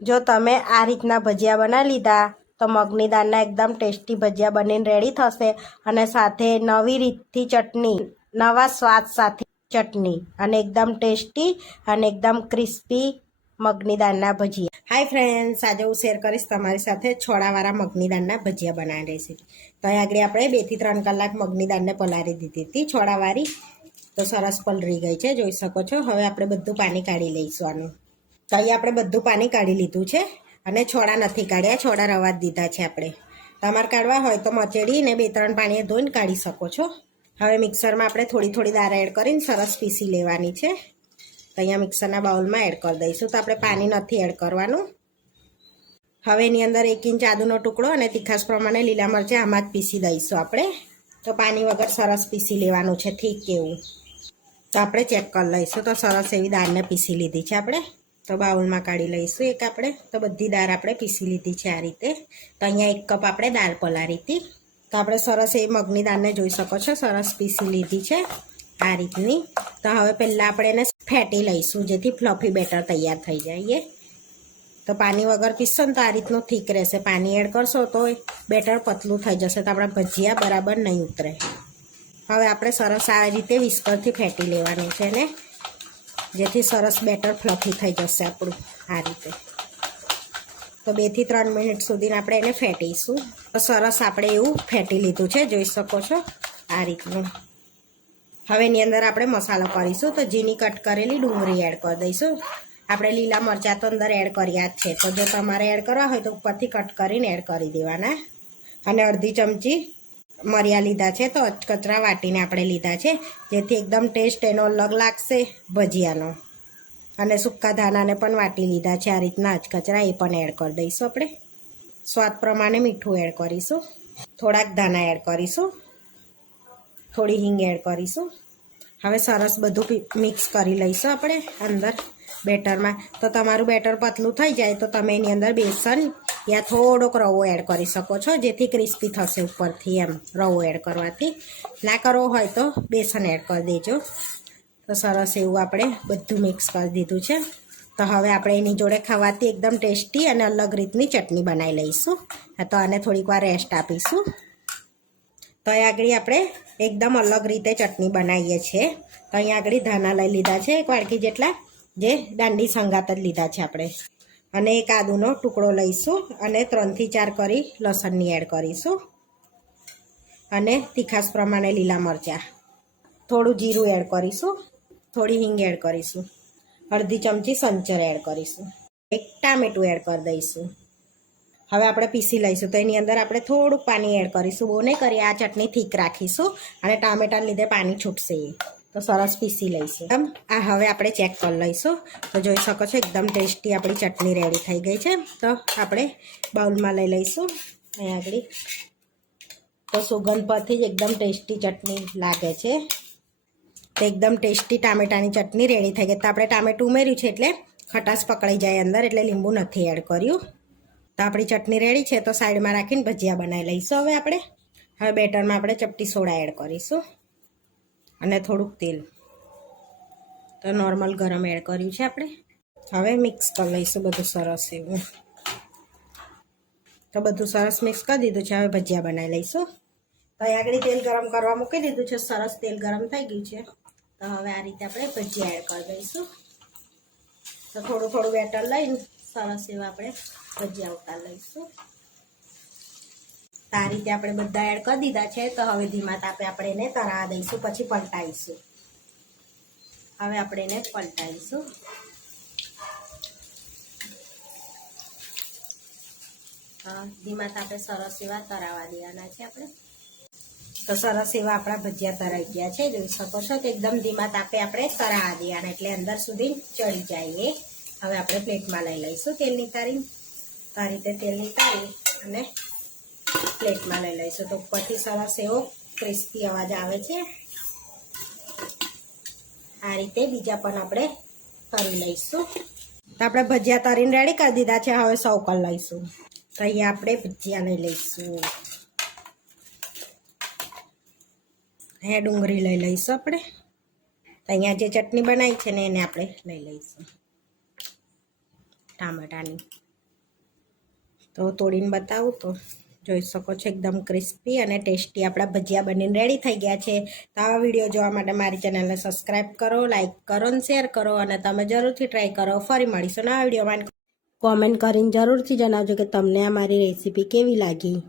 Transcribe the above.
જો તમે આ રીતના ભજીયા બનાવી લીધા તો મગની દાળના એકદમ ટેસ્ટી ભજીયા બનીને રેડી થશે અને સાથે નવી રીતથી ચટણી, નવા સ્વાદ સાથે ચટણી અને એકદમ ટેસ્ટી અને એકદમ ક્રિસ્પી મગની દાળના ભજીયા. હાય ફ્રેન્ડ્સ, આજે હું શેર કરીશ તમારી સાથે છોડાવાળા મગની દાળના ભજીયા બનાવવાની રેસીપી. તો અહીં આગળ આપણે 2 થી 3 કલાક મગની દાળને પલાળી દીધી હતી છોડાવાળી, તો સરસ પલળી ગઈ છે, જોઈ શકો છો. હવે આપણે બધું પાણી કાઢી લઈશું આનું. તો અહીંયા આપણે બધું પાણી કાઢી લીધું છે અને છોડા નથી કાઢ્યા, છોડા રવા જ દીધા છે આપણે. તમારે કાઢવા હોય તો મચેડીને 2-3 પાણીએ ધોઈને કાઢી શકો છો. હવે મિક્સરમાં આપણે થોડી થોડી દાળ એડ કરીને સરસ પીસી લેવાની છે. તો અહીંયા મિક્સરના બાઉલમાં એડ કરી દઈશું. તો આપણે પાણી નથી એડ કરવાનું. હવે એની અંદર 1 ઇંચ આદુનો ટુકડો અને તીખાસ પ્રમાણે લીલા મરચાં આમાં જ પીસી દઈશું આપણે. તો પાણી વગર સરસ પીસી લેવાનું છે, ઠીક એવું. તો આપણે ચેક કરી લઈશું. તો સરસ એવી દાળને પીસી લીધી છે આપણે. તો બાઉલમાં કાઢી લઈશું એક આપણે. તો બધી દાળ આપણે પીસી લીધી છે આ રીતે. તો અહીંયા 1 કપ આપણે દાળ પલાળી હતી. તો આપણે સરસ એવી મગની દાળને જોઈ શકો છો, સરસ પીસી લીધી છે આ રીતની. તો હવે પહેલાં આપણે એને ફેટી લઈશું જેથી ફ્લફી બેટર તૈયાર થઈ જાય. તો પાણી વગર પીસશો ને તો આ રીતનું થીક રહેશે. પાણી એડ કરશો તો બેટર પતલું થઈ જશે, તો આપણા ભજીયા બરાબર નહીં ઉતરે. હવે આપણે સરસ આ રીતે વિસ્કરથી ફેટી લેવાનું છે ને, જેથી સરસ બેટર ફ્લફી થઈ જશે આપણું આ રીતે. તો 2 થી 3 મિનિટ સુધી આપણે એને ફેટીશું. તો સરસ આપણે એવું ફેટી લીધું છે, જોઈ શકો છો આ રીતનું. હવે એની અંદર આપણે મસાલો કરીશું. તો ઝીણી કટ કરેલી ડુંગળી એડ કરી દઈશું. આપણે લીલા મરચાં તો અંદર એડ કર્યા જ છે, તો જો તમારે એડ કરવા હોય તો ઉપરથી કટ કરીને એડ કરી દેવાના. અને અડધી ચમચી મરિયા લીધા છે, તો અચકચરા વાટીને આપણે લીધા છે, જેથી એકદમ ટેસ્ટ એનો અલગ લાગશે ભજીયાનો. અને સૂકા ધાણાને પણ વાટી લીધા છે આ રીતના અચકચરા, એ પણ એડ કરી દઈશું આપણે. સ્વાદ પ્રમાણે મીઠું એડ કરીશું, થોડાક ધાણા એડ કરીશું, થોડી હિંગ એડ કરીશું. હવે સરસ બધું મિક્સ કરી લઈશું આપણે અંદર બેટરમાં. તો તમારું બેટર પતલું થઈ જાય તો તમે એની અંદર બેસન યા થોડોક રવો એડ કરી શકો છો, જેથી ક્રિસ્પી થશે ઉપરથી. એમ રવો એડ કરવાથી. ના કરવો હોય તો બેસન એડ કરી દેજો. તો સરસ એવું આપણે બધું મિક્સ કરી દીધું છે. તો હવે આપણે એની જોડે ખાવાથી એકદમ ટેસ્ટી અને અલગ રીતની ચટણી બનાવી લઈશું. તો આને થોડીક વાર રેસ્ટ આપીશું. તો અહીં આગળ આપણે એકદમ અલગ રીતે ચટણી બનાવીએ છીએ. તો અહીંયા આગળ ધાણા લઈ લીધા છે 1 વાડકી જેટલા, જે દાંડી સંગાત જ લીધા છે આપણે. અને 1 આદુનો ટુકડો લઈશું અને 3 થી 4 કરી લસણની એડ કરીશું. અને તીખાસ પ્રમાણે લીલા મરચાં, થોડું જીરું એડ કરીશું, થોડી હિંગ એડ કરીશું, અડધી ચમચી સંચર એડ કરીશું, 1 ટામેટું એડ કરી દઈશું. હવે આપણે પીસી લઈશું. તો એની અંદર આપણે થોડુંક પાણી એડ કરીશું, બહુ નહીં કરીએ, આ ચટણી ઠીક રાખીશું અને ટામેટાને લીધે પાણી છૂટશે. તો સરસ પીસી લઈશું. આ હવે આપણે ચેક કરી લઈશું. તો જોઈ શકો છો એકદમ ટેસ્ટી આપણી ચટણી રેડી થઈ ગઈ છે. તો આપણે બાઉલમાં લઈ લઈશું અહીંયા આગળ. તો સુગંધ પરથી જ એકદમ ટેસ્ટી ચટણી લાગે છે. તો એકદમ ટેસ્ટી ટામેટાની ચટણી રેડી થઈ ગઈ. તો આપણે ટામેટું ઉમેર્યું છે એટલે ખટાશ પકડાઈ જાય અંદર, એટલે લીંબુ નથી એડ કર્યું. તો આપણી ચટણી રેડી છે. તો સાઈડમાં રાખીને ભજીયા બનાવી લઈશું હવે આપણે. હવે બેટરમાં આપણે ચપટી સોડા એડ કરીશું અને થોડુંક તેલ. તો નોર્મલ ગરમ એડ કર્યું છે આપણે. હવે મિક્સ કરી લઈશું બધું સરસ એવું. તો બધું સરસ મિક્સ કરી દીધું છે. હવે ભજીયા બનાવી લઈશું. તો અહીં આગળ તેલ ગરમ કરવા મૂકી દીધું છે. સરસ તેલ ગરમ થઈ ગયું છે. તો હવે આ રીતે આપણે ભજીયા એડ કરી દઈશું. તો થોડું થોડું બેટર લઈને સરસ એવા આપણે ભજીયા ઉતાર લઈશું. તો આ રીતે આપણે બધા એડ કરી દીધા છે. તો હવે ધીમા તાપે આપણે એને તળાવવા દઈશું, પછી પલટાવીશું. હવે આપણે એને પલટાવીશું. ધીમા તાપે સરસ એવા તળાવવા દેવાના છે આપણે. તો સરસ એવા આપણા ભજીયા તળાઈ ગયા છે, જોઈ શકો છો. તો એકદમ ધીમા તાપે આપણે તળાવવા દેવાના, એટલે અંદર સુધી ચડી જાય. હવે આપણે પ્લેટમાં લઈ લઈશું તેલ નિતારી. તો આ રીતે તેલ નિતારી અને પ્લેટમાં લઈ લઈશું. તો ઉપરથી સરસ એવો ક્રિસ્પી અવાજ આવે છે. આ રીતે બીજા પણ આપણે તળી લઈશું. તો આપણે ભજીયા તળીને રેડી કરી દીધા છે. હવે સર્વ કરી લઈશું. તો અહીંયા આપણે ભજીયા લઈ લઈશું. અહીંયા ડુંગળી લઈ લઈશું આપણે. તો અહીંયા જે ચટણી બનાવી છે ને એને આપણે લઈ લઈશું ટામેટાની. તો તોડીને બતાવું તો જોઈ શકો છો એકદમ ક્રિસ્પી અને ટેસ્ટી આપણા ભજીયા બનીને રેડી થઈ ગયા છે. તો આવા વિડીયો જોવા માટે મારી ચેનલને સબસ્ક્રાઈબ કરો, લાઈક કરો અને શેર કરો અને તમે જરૂરથી ટ્રાય કરો. ફરી મળીશું નવા વિડીયોમાં. કોમેન્ટ કરીને જરૂરથી જણાવજો કે તમને આ મારી રેસીપી કેવી લાગી.